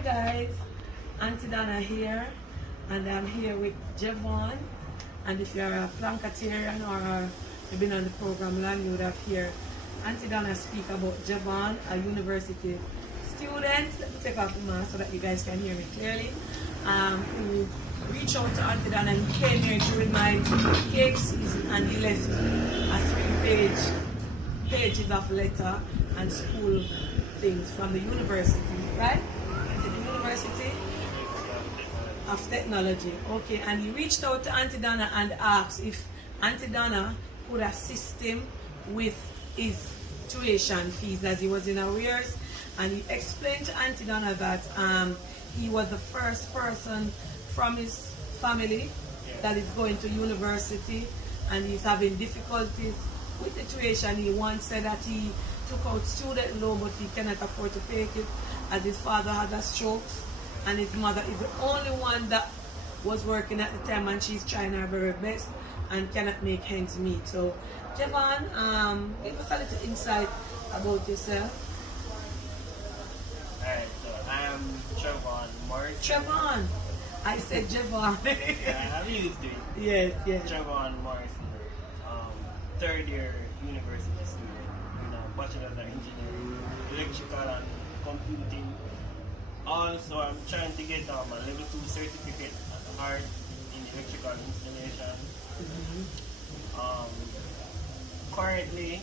Hi guys, Aunty Donna here, and I'm here with Javon. And if you're a Plankatarian or you've been on the program long, you would have heard Aunty Donna speak about Javon, a university student. Let me take off the mask so that you guys can hear me clearly. Who reached out to Aunty Donna. He came here during my cake season and he left a 3 pages of letter and school things from the university, right? Is it the University of Technology? Okay, and he reached out to Aunty Donna and asked if Aunty Donna could assist him with his tuition fees as he was in arrears. And he explained to Aunty Donna that he was the first person from his family that is going to university and he's having difficulties with the tuition. He once said that he took out student loan but he cannot afford to pay it as his father had a stroke and his mother is the only one that was working at the time and she's trying her very best and cannot make ends meet. So Javon, give us a little insight about yourself. Alright, so I am Javon Morrison. Javon. I said Javon. Yeah, I'm used to it. Yes, yes. Javon Morrison, third year university student, bachelor's of engineering, electrical and computing. Also, I'm trying to get a level 2 certificate at heart in electrical installation. Currently,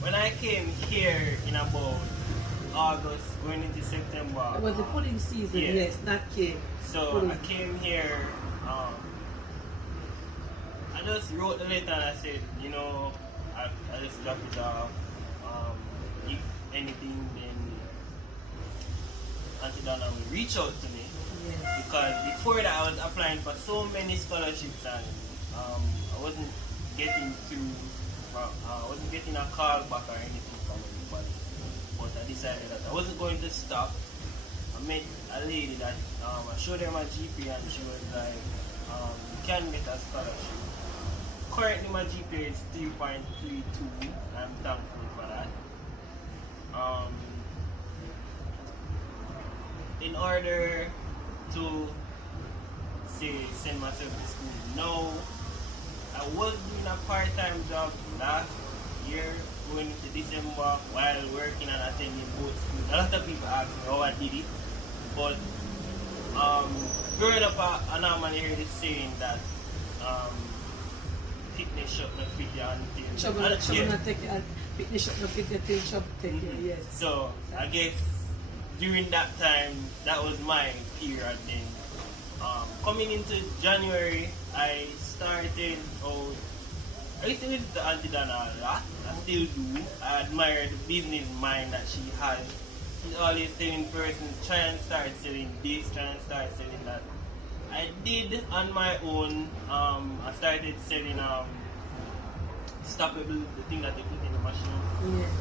when I came here in about August, going into September. It was the pudding season, yes, not cake. So pudding. I came here, I just wrote the letter and I said, I just drop it off. If anything, then Aunty Donna will reach out to me. Yes. Because before that I was applying for so many scholarships and I wasn't getting through. I wasn't getting a call back or anything from anybody, but I decided that I wasn't going to stop. I met a lady that I showed her my GPA and she was like, you can get a scholarship. Currently my GPA is 3.32. I'm thankful for that. In order to send myself to school now, I was doing a part-time job last year, going into December while working and attending both schools. A lot of people ask me how I did it, but growing up, I normally hear this saying that fitness shop not fit your auntie. Fitness shop not fit your tail shop take you, yes. So I guess during that time, that was my period then. Coming into January, I started out. I used to listen to Aunty Donna a lot. I still do. I admire the business mind that she has. She's always telling persons, try and start selling this, try and start selling that. I did on my own. I started selling stoppable, the thing that they put in the machine. Yes.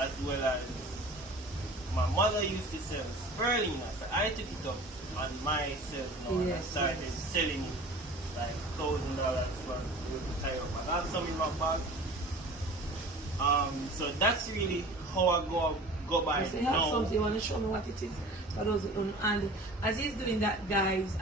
As well as my mother used to sell spirulina, so I took it up on myself now and I started selling it like $1,000 for the tie up. I got some in my bag. So that's really how I go by So it you have now. something, you want to show me what it is for those who don't know. And as he's doing that, guys,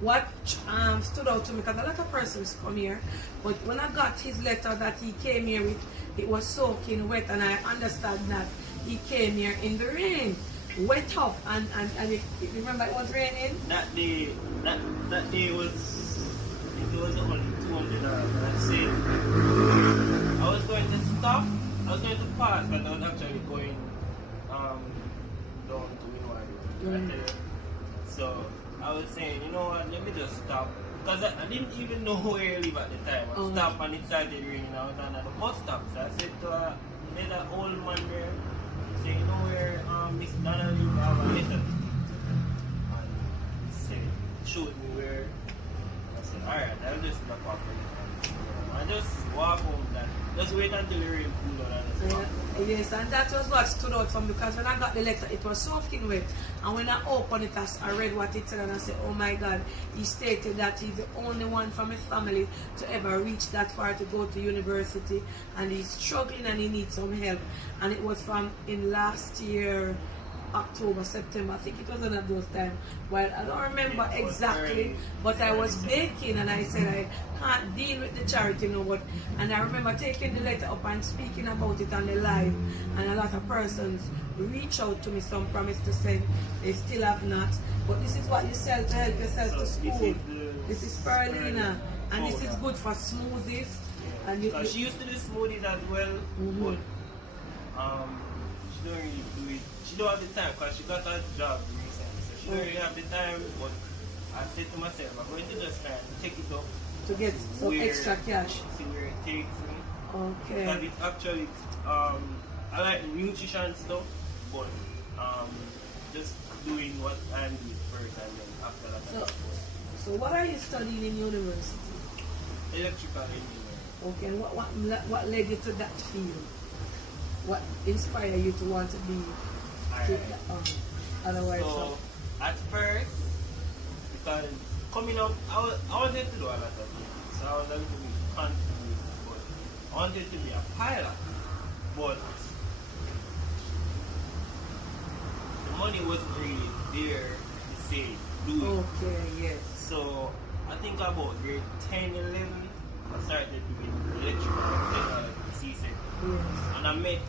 what stood out to me, because a lot of persons come here, but when I got his letter that he came here with, it was soaking wet, and I understand that he came here in the rain, wet up, and if you remember it was raining? That day was, I think it was only $200. And I said, I was going to stop, I was going to pass, but I was actually going down to Winward. So I was saying, you know what, let me just stop. Because I didn't even know where I live at the time. I stopped and it started raining. I was on the bus stop. So I said to that old man there, say, you know where Miss Donna lives? I have a letter to speak to. And he said, showed me where. I said, alright, I'll just stop off. I just walk home that. Just wait until the rain cool down and just walk. yes, and that was what stood out from me, because when I got the letter, it was soaking wet. And when I opened it, I read what it said and I said, oh my God, he stated that he's the only one from his family to ever reach that far to go to university, and he's struggling and he needs some help. And it was from in last year, October, September, I think it was one of those times. Well, I don't remember exactly, but I was baking and I said I can't deal with the charity no more. And I remember taking the letter up and speaking about it on the live, and a lot of persons reach out to me. Some promise to send, they still have not. But this is what you sell to help yourself to school. This is spirulina, and this is good for smoothies. Yeah. And So she used to do smoothies as well, but she don't really do it. She don't have the time because she got a job recently, so she don't really have the time. But I said to myself, I'm going to just try and take it up to get some extra cash. See where it takes me. Okay. Because it's actually, I like the nutrition stuff, but just doing what I'm doing first and then after that. So what are you studying in university? Electrical engineering. Okay, and what led you to that field? What inspired you to want to be otherwise? So at first, because coming up, I wanted to do a lot of things, so I was a little bit confused, but I wanted to be a pilot, but the money wasn't really there to say do it. Okay, yes. So I think about grade 10, 11, I started doing electrical technology, CSEC. Yes. And I met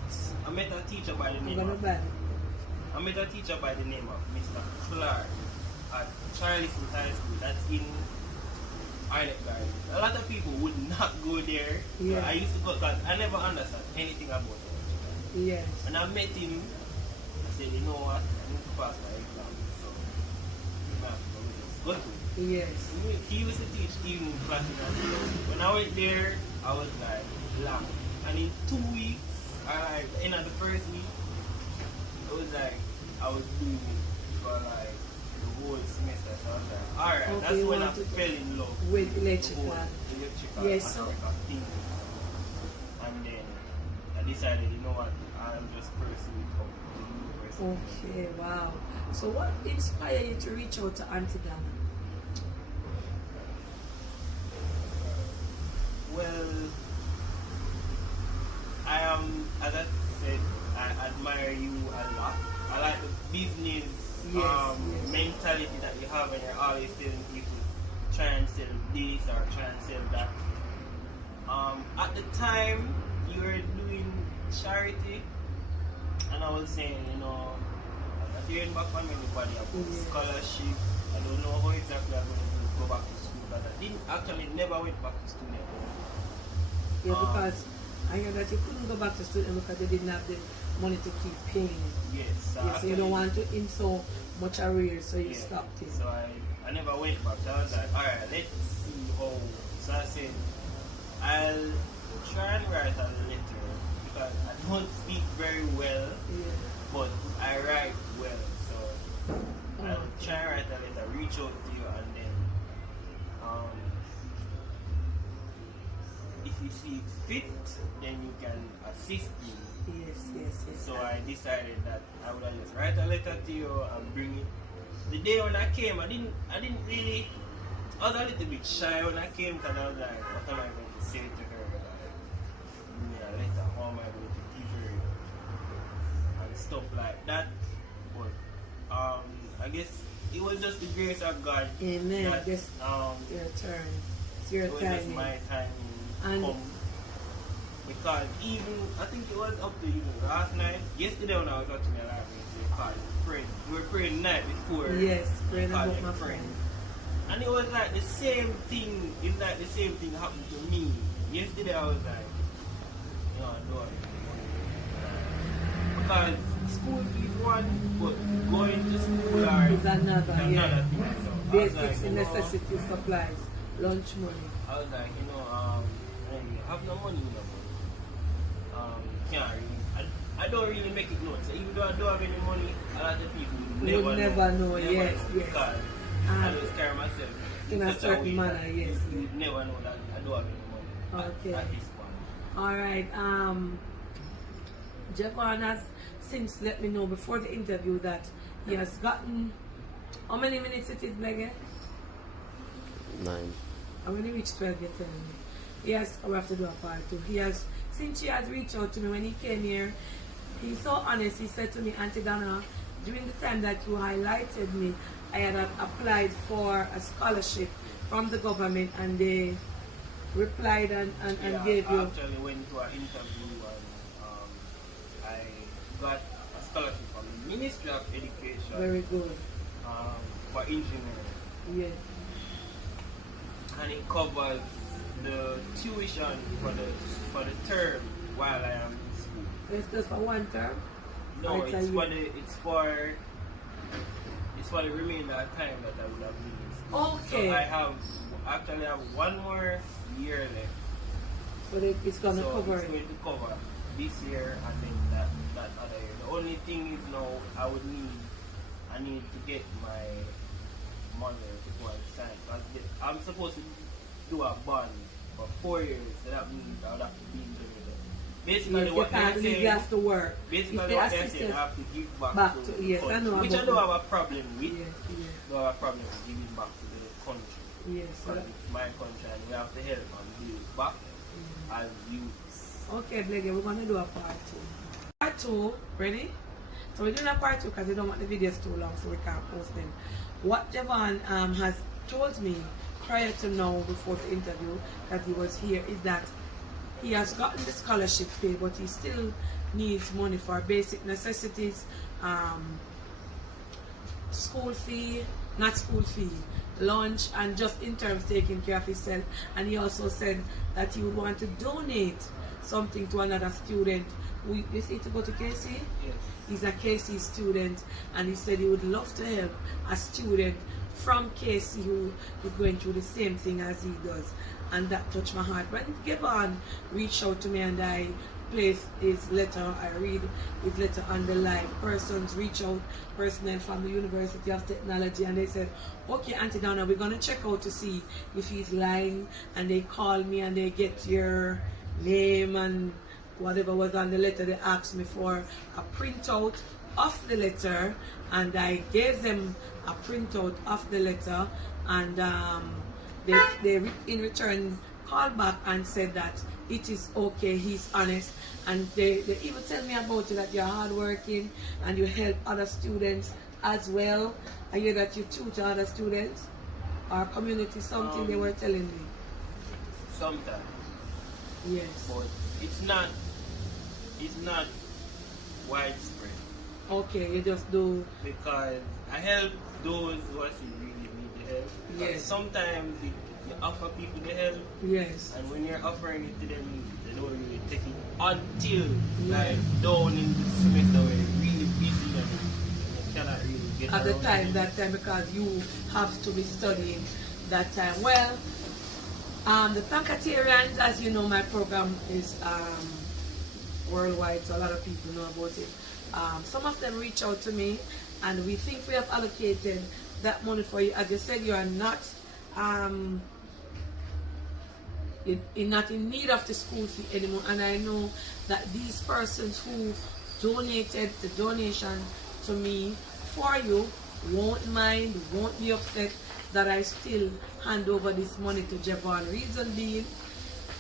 a teacher by the name of Mr. Clark at Charleston High School. That's in Island Garden. A lot of people would not go there. Yeah. So I used to go because I never understood anything about it. Yes. And I met him. I said, you know what? I need to pass my exam. So you have to go to it. Yes. He used to teach evening classes and stuff. When I went there, I was like, blank. And in 2 weeks, end of the first week, it was like I was doing it for like the whole semester. So I was like, alright, Okay, that's when I fell in love with electrical. Electrical Yes. aspect of things. And then I decided, you know what, I'll just pursue it up to university. Okay, wow. So what inspired you to reach out to Aunty Donna? Well, as I said, I admire you a lot. I like the business mentality that you have, and you're always telling people, try and sell this or try and sell that. At the time, you were doing charity, and I was saying, you know, I'm hearing back from anybody about scholarship. I don't know how exactly I'm going to go back to school, but I didn't actually never went back to school. Yeah, because I heard that you couldn't go back to student because you didn't have the money to keep paying. Yes. Yes, so you don't want to in so much arrears, so you stopped it. So I never went back. So I was like, alright, let's see how. So I said, I'll try and write a letter because I don't speak very well, but I write well. So I'll try and write a letter, reach out to you, and then if you see it fit, then you can assist me. Yes. So I decided that I would just write a letter to you and bring it. The day when I came, I didn't really, I was a little bit shy when I came because I was like, what am I going to say to her? Like, give me a letter, how am I going to give her? And stuff like that. But I guess it was just the grace of God. Amen. That, Just your turn. It's your it was time. just my time And come. Because even, I think it was up to you last night, yesterday when I was watching the live, they called a friend. We were praying the night before. yes, praying called about a my friend. And it was like the same thing, it's like the same thing happened to me. Yesterday I was like, you know, I don't because school fees one, but going to school is another thing. So basics, like, necessity, supplies, lunch money. I was like, I have no money, can't really, I don't really make it known. So even though I don't have any money, a lot of people would never know. Yes. Because I just carry myself in a certain manner, yes. You never know that I don't have any money at this point. Alright, Javon has since let me know before the interview that he has gotten, how many minutes it is, Blege? 9. And when he reached 12, you're telling me. He has, we have to do a part 2. He has, since he has reached out to me when he came here, he's so honest. He said to me, Aunty Donna, during the time that you highlighted me, I had applied for a scholarship from the government, and they replied and gave you. I actually went to an interview and I got a scholarship from the Ministry of Education. Very good. For engineering. Yes. And it covers the tuition for the term while I am in school. It's just for one term? No, it's for the remainder of time that I would have been in school. Okay. So I have one more year left. So it's gonna cover it's it. going to cover this year and then that other year. The only thing is now I need to get my mother to go and sign. I'm supposed to do a bond for 4 years, so that means I would have to be in Jamaica. Basically, yes, what they're saying, you have to work. Basically, what they're saying, I have to give back to the yes, country, I know which I don't have a problem with. Yes, yes. Don't have a problem with giving back to the country. Yes. Because it's my country and we have to help and build back as youths. Okay, Blege, we're gonna do a part 2. Part 2, ready? So we're doing a part 2 because we don't want the videos too long, so we can't post them. What Javon has told me prior to now, before the interview, that he was here, is that he has gotten the scholarship pay, but he still needs money for basic necessities, school fee, not school fee, lunch, and just in terms taking care of himself. And he also said that he would want to donate something to another student. You see to go to KC? Yes. He's a KC student, and he said he would love to help a student from KC who is going through the same thing as he does. And that touched my heart. When Javon reached out to me and I placed his letter, I read his letter on the live. Persons reach out, personnel from the University of Technology, and they said, okay, Aunty Donna, we're going to check out to see if he's lying. And they call me and they get your name and whatever was on the letter. They asked me for a printout of the letter, and I gave them a printout of the letter, and they in return called back and said that it is okay, he's honest, and they even tell me about it, that you're hardworking and you help other students as well. I hear that you tutor other students or community, something they were telling me. Sometimes. Yes. But it's not widespread. Okay, you just do. Because I help those who actually really need the help. Because Yes. sometimes you offer people the help, Yes. and when you're offering it to them, they don't really take it until like down in the semester where you're really busy and you cannot really get At the around time, it. that time, because you have to be studying that time. Well, the Plancatarians, as you know, my program is worldwide, so a lot of people know about it. Some of them reach out to me, and we think we have allocated that money for you. As you said, you are not you're not in need of the school fee anymore, and I know that these persons who donated the donation to me for you won't mind, won't be upset that I still hand over this money to Javon. Reason being,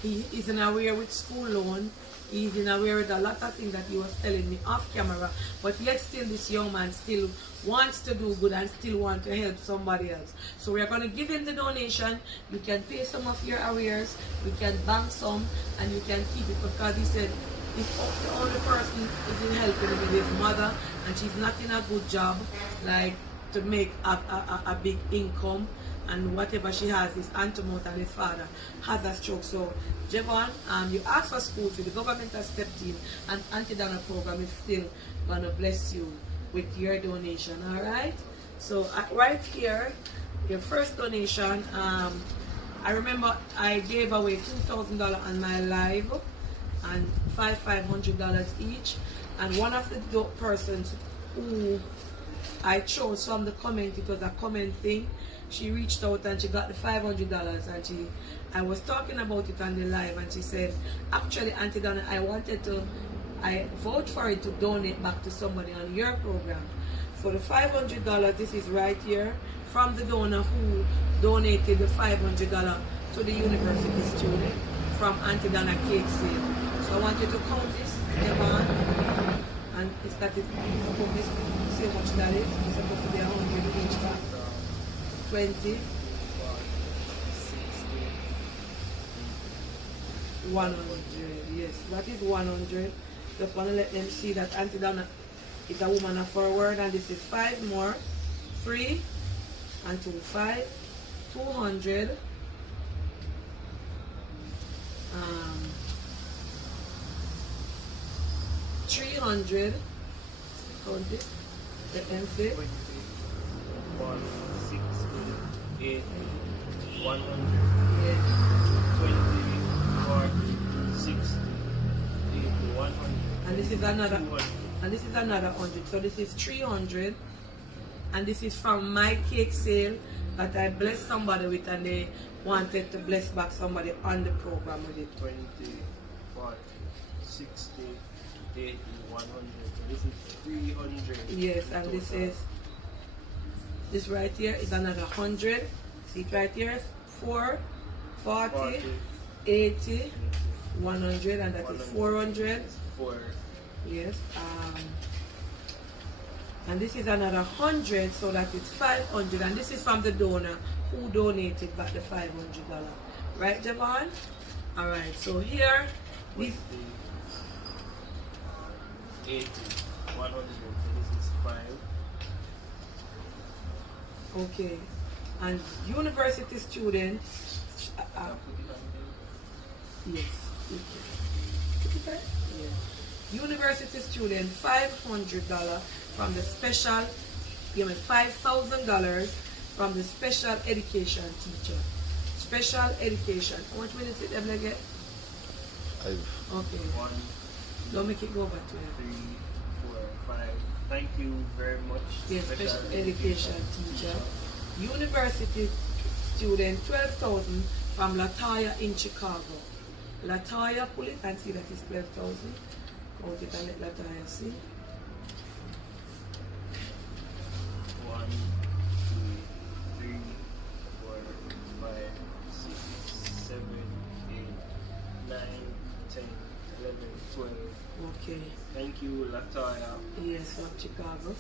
he isn't aware with school loan. He's in aware with a lot of things that he was telling me off camera, but yet still this young man still wants to do good and still want to help somebody else. So we're going to give him the donation. You can pay some of your arrears, you can bank some, and you can keep it, because he said if the only person is in helping him with his mother, and she's not in a good job, like to make a big income, and whatever she has is tantamount, and his father has a stroke. So Javon, you asked for school fee, the government has stepped in, and Aunty Donna program is still gonna bless you with your donation. All right, so right here, your first donation, I remember I gave away $2,000 on my live, and $500 each, and one of the persons who I chose from the comment, it was a comment thing, she reached out and she got the $500, and I was talking about it on the live, and she said, actually, Aunty Donna, I wanted to I vote for it to donate back to somebody on your program. So the $500, this is right here from the donor who donated the $500 to the university student from Aunty Donna cake sale. So I want you to count this, Evan, and it's that is see how much that is. It's supposed to be 100 each back. 20, 100, yes, that is 100. Just want to let them see that Aunty Donna is a woman of her word, and this is 5 more, 3 and 2, 5, 200, 300, count it, let them see, 1, 6, 8, 100, yes, 20, 40, 60, 80, 100. and this is another, 200. and this is another 100, so this is 300, and this is from my cake sale that I blessed somebody with, and they wanted to bless back somebody on the program with it. 20, 40, 60, 80, 100. So this is 300. Yes, and total. this right here is another 100. See it right here? 4, 40, 80, 100, and that is 400. 4. Yes. And this is another 100, so that is 500, and this is from the donor who donated back the $500. Right, Javon? All right. So here, this 80, 100. So this is 5. okay, and university student. I'll put it on there. Yes. Okay. Yeah. University student $500 from the special, $5,000 from the special education teacher. Special education. How much minutes did they get? 5. Okay. 1, Don't make it go back to it. 3, 4, 5. Thank you very much. Yes, special education teacher. University student 12,000 from Latoya in Chicago. Latoya, pull it and see that it's 12,000. Count it and let Latoya see. 1, 2, 3, 4, 5, 6, 7, 8, 9, 10, 11, 12. Okay. Thank you, Latoya. Yes, from Chicago.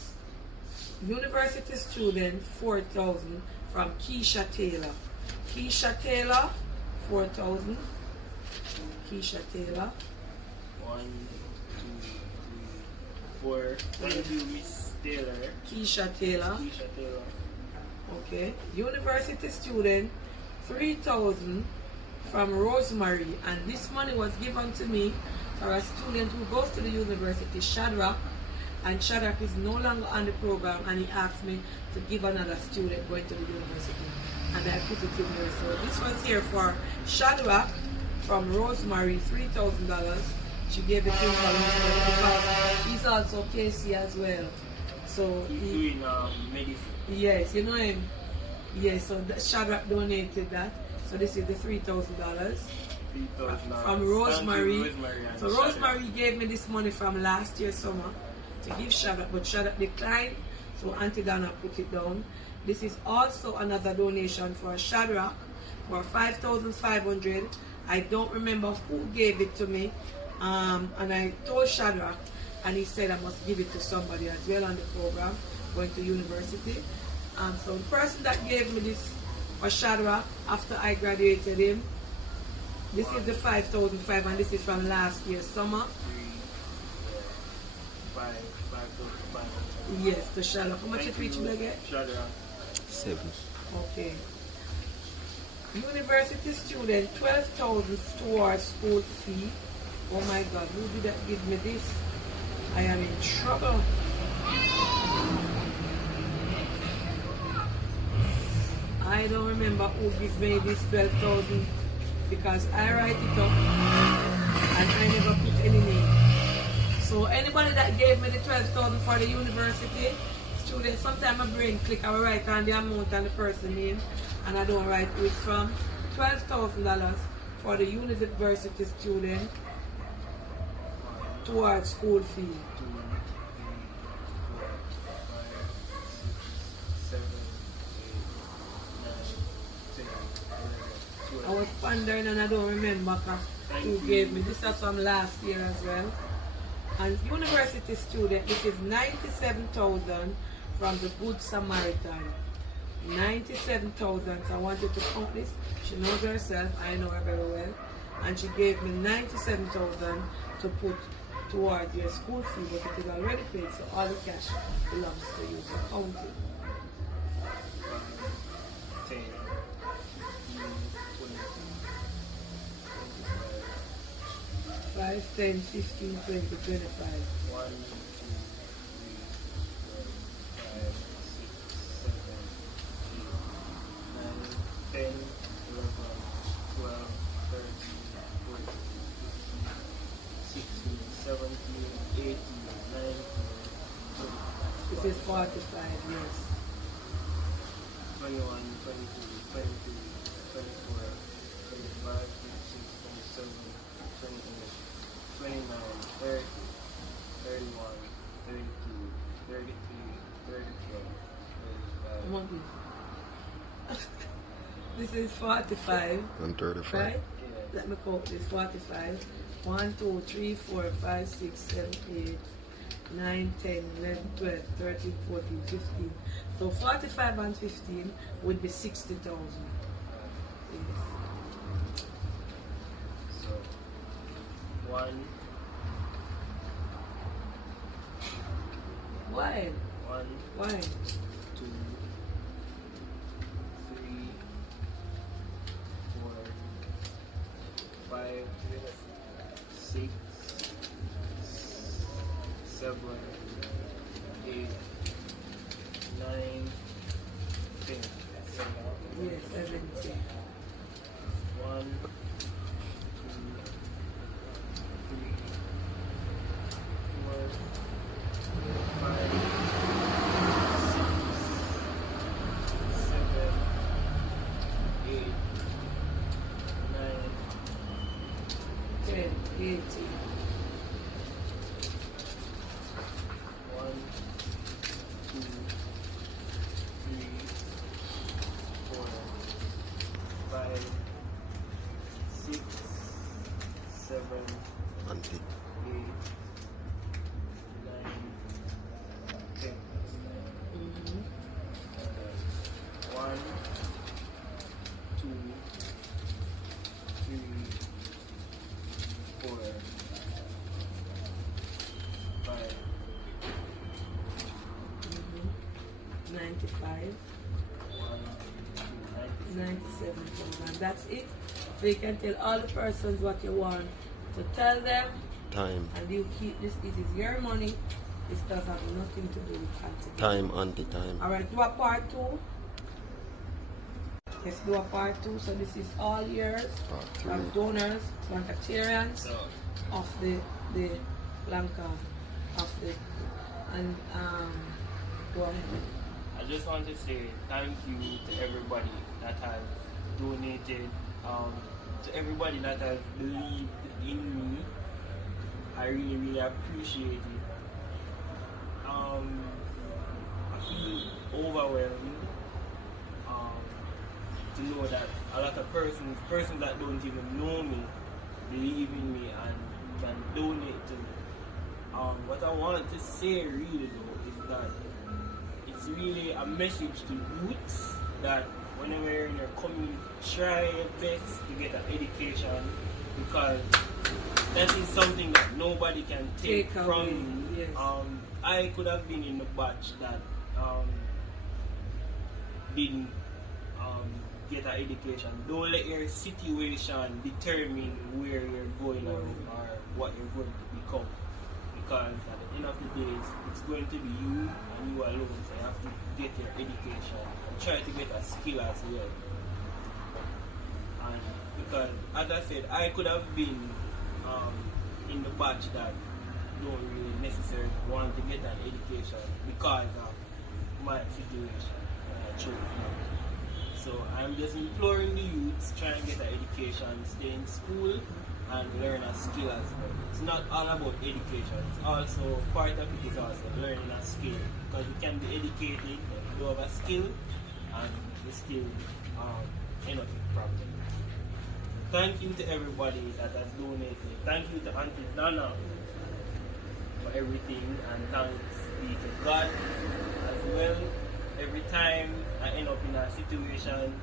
University student 4,000 from Keisha Taylor. Keisha Taylor 4,000. Keisha Taylor. 1, 2, 3, 4. Thank you, Miss Taylor. Keisha Taylor. Keisha Taylor. Okay. University student 3,000 from Rosemary, and this money was given to me for a student who goes to the university, Shadrach, and Shadrach is no longer on the program, and he asked me to give another student going to the university, and I put it in here. So this was here for Shadrach from Rosemary, $3,000. She gave it to him for Rosemary because he's also Casey as well. So He's doing medicine. yes, you know him. Yes, so Shadrach donated that. So this is the $3,000 from Rosemary. So Rosemary gave me this money from last year summer to give Shadrach, but Shadrach declined, so Aunty Donna put it down. This is also another donation for Shadrach for $5,500. I don't remember who gave it to me, and I told Shadrach, and he said I must give it to somebody as well on the program, going to university. So the person that gave me this for Shadrach after I graduated him, this is the $5,500, and this is from last year summer. 5,500. Yes, to Shadrach. How much it reach me again? Shadrach. 7. Okay. University student 12,000 towards school fee. Oh my God, who did that give me this? I am in trouble. I don't remember who gave me this 12,000 because I write it up and I never put any name. So anybody that gave me the 12,000 for the university student, sometimes my brain click, I will write on the amount and the person name, and I don't write who it's from. $12,000 for the university student. towards school fee. 2, 3, 4, 5, 6, 7, 8, 9, 10, 11, 12. I was pondering and I don't remember who gave me. This is from last year as well. And university student, this is 97,000 from the Good Samaritan. 97,000. So I wanted to count this. She knows herself. I know her very well. And she gave me 97,000 to put towards your school fee, but it is already paid, so all the cash belongs to you. So count it. 10, 5, 10, 15, 20, 25. 1, 2, 3, 4, 5, 6, 7, 8, 9, 10, 11, 12, 13, 14, 15, 16, 17, 18, 19, 20. This is 45, yes. 21, 22, 23, 24, 25, 26, 27, 28, 29, 30, 31, 32, 33, 34, 35. Come on, this is 45, And 35. right? Yeah. Let me count this. 45. 1, 2, 3, 4, 5, 6, 7, 8, 9, 10, 11, 12, 13, 14, 15. So 45 and 15 would be 60,000. Yes. So, 1, Why? 1, Why? 2, 3, 4, 5, 6, 7, 8, 9, 10. Yes, 70. 1, 2, 3, 4, 5, 6, 7, 8, 9, 10, 80. 1, 2, 3, 4, 5, 6, 7, Auntie. 8, 9, 10. Mm-hmm. 1, 2, 3, 4, 5, 95, 1, 2, 97,000. That's it. So you can tell all the persons what you want to tell them, Time. and you keep this. This is your money. This does have nothing to do with Aunty. Time, Auntie, time. Alright, do a part 2. Let's do a part 2. So this is all yours. Part From 3. donors, Blancatarians So, of the Blanca of the and go ahead. I just want to say thank you to everybody that has donated, to everybody that has believed in me. I really, really appreciate it. I feel overwhelmed to know that a lot of persons that don't even know me, believe in me and can donate to me. What I want to say really though is that it's really a message to youths that whenever you're in your community, try your best to get an education, because that is something that nobody can take from away, you. yes. I could have been in the batch that didn't get an education. Don't let your situation determine where you're going or what you're going to become, because at the end of the day it's going to be you and you alone, so you have to get your education and try to get a skill as well. And because as I said, I could have been in the batch that don't really necessarily want to get an education because of my situation. So I'm just imploring the youths, try and get an education, stay in school, and learn a skill as well. It's not all about education. It's also part of it is also learning a skill, because you can be educated but you don't have a skill and you still end up with problems. Thank you to everybody that has donated. Thank you to Aunty Donna for everything, and thanks be to God as well. Every time I end up in a situation,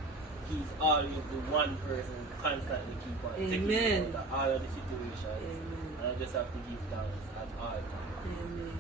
He's always the one person who constantly keep on taking me out of all of the situations. Amen. And I just have to give thanks at all times. Amen.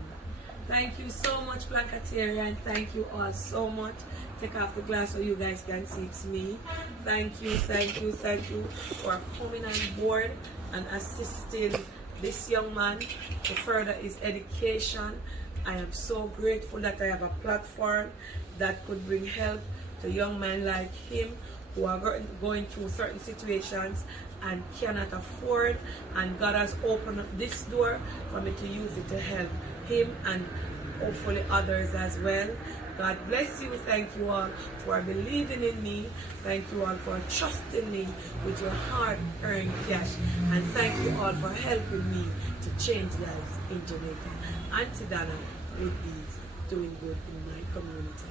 Thank you so much, Blankatarian. Thank you all so much. Take off the glass so you guys can see it's me. Thank you for coming on board and assisting this young man to further his education. I am so grateful that I have a platform that could bring help to young men like him who are going through certain situations and cannot afford, and God has opened up this door for me to use it to help him and hopefully others as well. God bless you. Thank you all for believing in me. Thank you all for trusting me with your hard-earned cash. And thank you all for helping me to change lives in Jamaica. Aunty Donna will be doing good in my community.